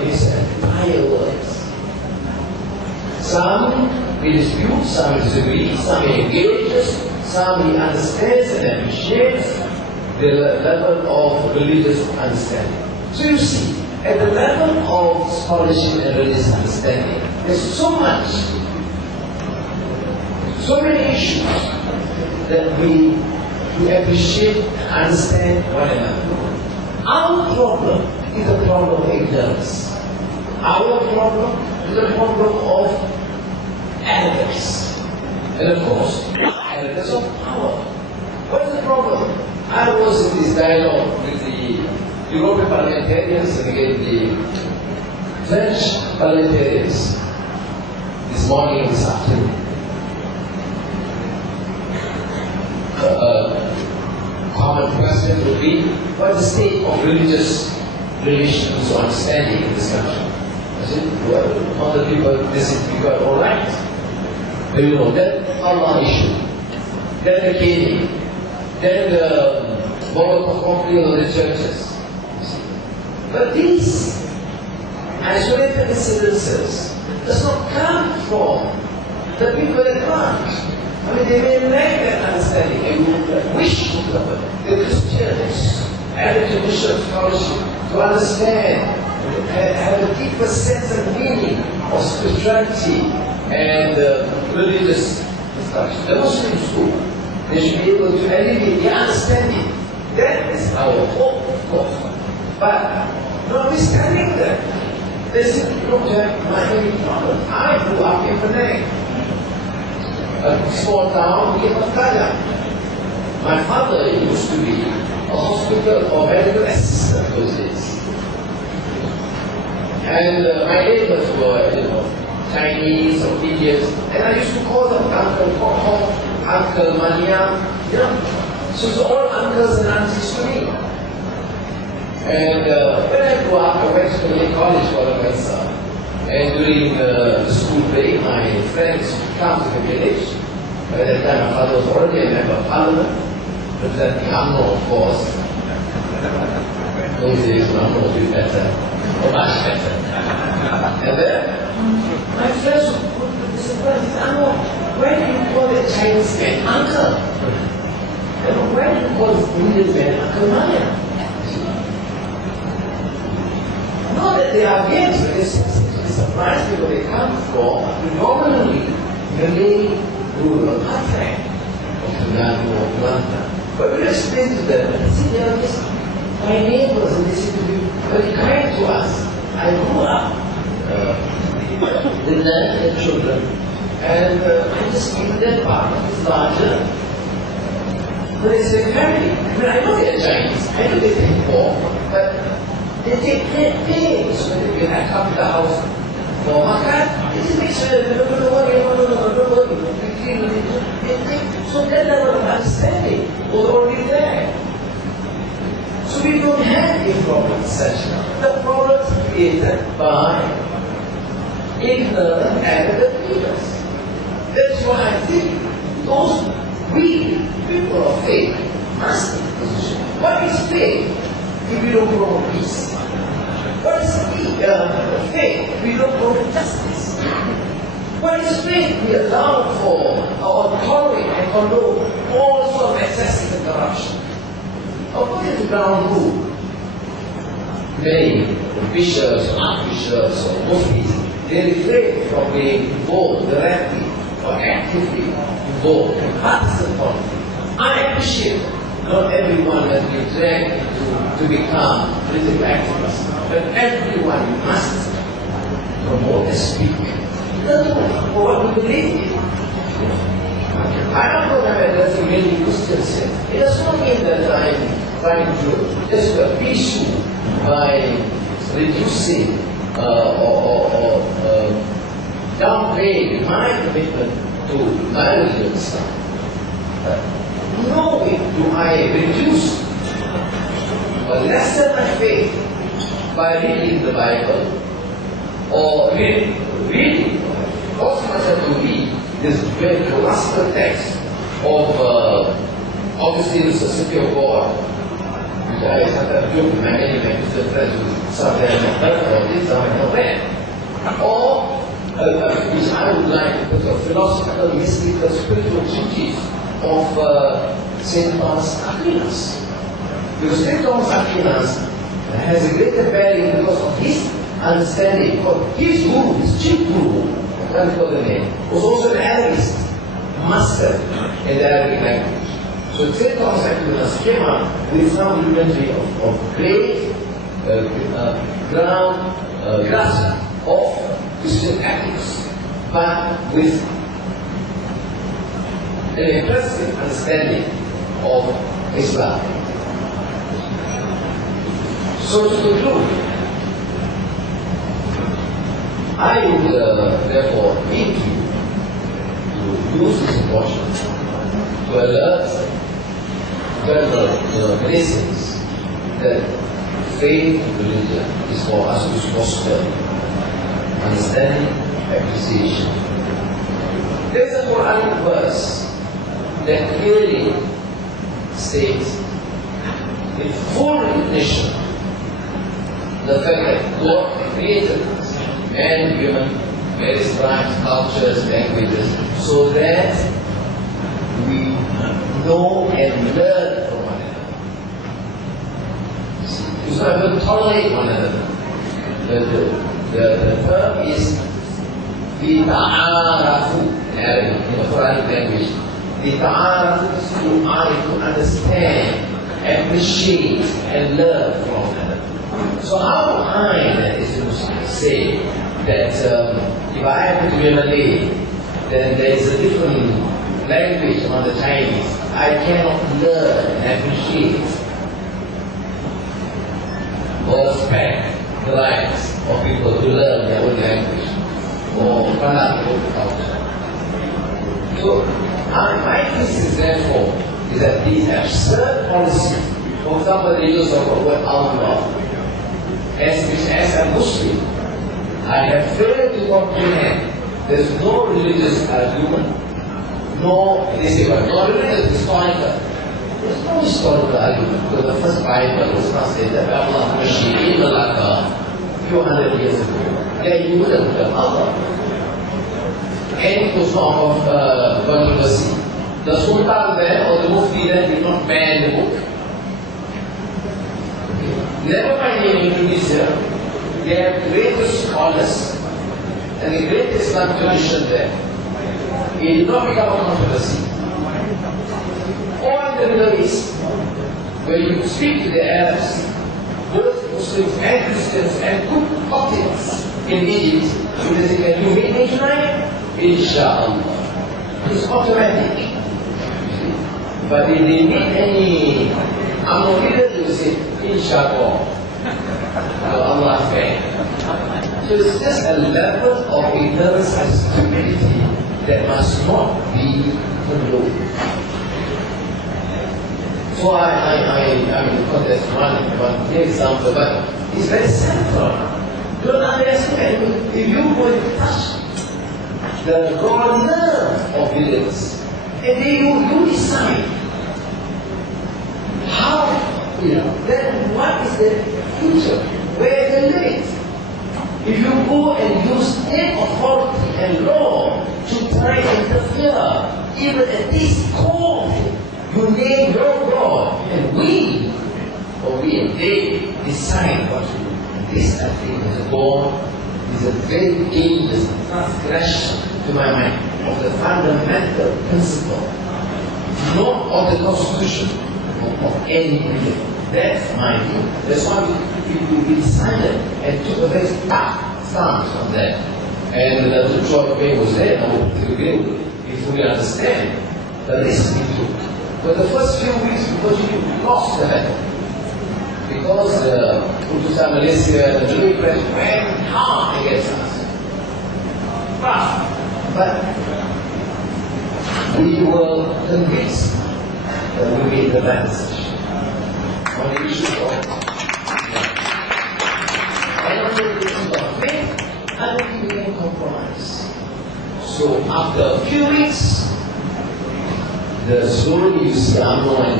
His entire words. Some we dispute, some we disagree, some he engages, some he understands and appreciates the level of religious understanding. So you see, at the level of scholarship and religious understanding, there's so much, so many issues that we appreciate and understand one another. Our problem is a problem of ignorance. Our problem is a problem of arrogance. And of course, arrogance of power. What is the problem? I was in this dialogue with the European parliamentarians and again the French parliamentarians this morning and this afternoon. Common question would be, what is the state of religious relations or understanding in this country? I said, well, other people, they seem to be quite all right. But you know, then Allah issue, then the king, then the moral control of the churches. But these isolated incidences does not come from the people at large. I mean, they may lack that understanding. They would wish to cover the Christians and the traditional scholarship to understand and have a deeper sense and meaning of spirituality and religious instruction. The Muslims too, they should be able to elevate their understanding. That is our hope, of course. But notwithstanding that, they simply don't have my problem. I grew up in Penang, a small town near Pattaya. My father used to be a hospital or medical assistant those days. And my neighbors were, Chinese or Indians, and I used to call them Uncle Koko, Uncle Mania, So it's all uncles and aunties to me. And when I grew up, I went to college for the myself. And during the school break, my friends would come to the village. By that time, my father was already a member of parliament, representing Anwar, of course. Those days, Anwar was better, or much better. And then, my friends would be surprised. Anwar, why do you call a Chinese man uncle? And why do you call this Indian man Uncle Maya? Not that they are against, but they're surprised because they come from predominantly Malay rural heartland of Terengganu or Kelantan. But we explain to them, see, they are just my neighbors and they seem to be very kind to us. I grew up with them and children, and I just feel that part of this larger. But it's very family. I mean, I know they are Chinese, I know they take war, but they take great pains when I come to the house for makan. They just make sure that don't worry. So that level of understanding was already there. So we don't have a problem such. The problem is created by ignorant arrogant leaders. That's why I think those people of faith must take position. What is faith if we don't promote peace? What is faith if we don't promote justice? What is faith we allow for or tolerate and condone all sorts of excesses and corruption? According to ground rule, many bishops or archbishops or muftis, they refrain from being involved directly or actively involved in partisan politics. I appreciate not everyone has been dragged to become political activists, but everyone must promote and speak for what we believe in. I don't know that that's a really Christian sin. It does not mean that I'm trying to just appease you by reducing or downplaying my commitment to my religion stuff. No way do I reduce or lessen my faith by reading the Bible or reading. Also, I have to read this very colossal text of Augustine's City of God, I started doing many different friends who some of them have heard of this, some have not read. Or, which I would like to put a philosophical, mystical, spiritual treatise of St. Thomas Aquinas. Because St. Thomas Aquinas has a greater bearing because of his understanding. Because his guru, his chief guru, I can't call the name, was also an Arabist, master in the Arabic language. So St. Thomas Aquinas came up with some rudimentary of great grasp of Christian ethics, but with an impressive understanding of Islam. So to conclude, I would therefore need to use this opportunity to alert the Christians that faith in religion is for us to foster understanding, appreciation. There's a Quranic verse that clearly states with full recognition the fact that God created man, human, various tribes, cultures, languages, so that we know and learn from one another. It's not even tolerate one another. The term is لِتَعَارَفُوا in Arabic, in the Quranic language. لِتَعَارَفُوا is to understand, appreciate, and learn from one another. So how do I, as a Muslim, say that if I happen to be a Malay, then there is a different language among the Chinese, I cannot learn and appreciate or respect the rights of people to learn their own language or conduct their own culture. So my thesis therefore is that these absurd policies, for example the use of the word Allah, as a Muslim, I have failed to comprehend there is no religious argument, no religious historical. There is no historical argument because the first Bible was translated by Allah Mashiach in Malacca a few hundred years ago. Then you wouldn't have Allah. And it was not of controversy. The Sultan there or the Mufti there did not ban the book. Never mind in Indonesia, they have greatest scholars and the greatest Islam tradition there. It did not become a controversy. Or in the Middle East, where you speak to the Arabs, both Muslims and Christians and good Coptics in Egypt, and they say, can you meet me tonight? Insha'Allah. It's automatic. But if they meet any Amno leader, they will say, Insha'Allah. Allah fair. So it's just a level of ignorance and stupidity that must not be condolened. So I mean, that's one example, but it's very central. Don't underestimate. If you go and touch the raw nerve of believers, and then you decide how, then what is the future? Where is the limit? If you go and use state authority and law to try and interfere, even at this core, you name your God, and we and they decide what to do. This, I think, is a very dangerous transgression, to my mind, of the fundamental principle, not of the constitution of any religion. That's my view. That's why we decided and took a very tough stance on that. And the short way was there, we fully understand the risk we took. But the first few weeks, because we lost the battle. Because Putusan Malaysia, the military press went hard against us. But we were convinced that we made the right decision on the issue of and on the issue of faith, I don't think we can compromise. So after a few weeks, slowly you see Anwar and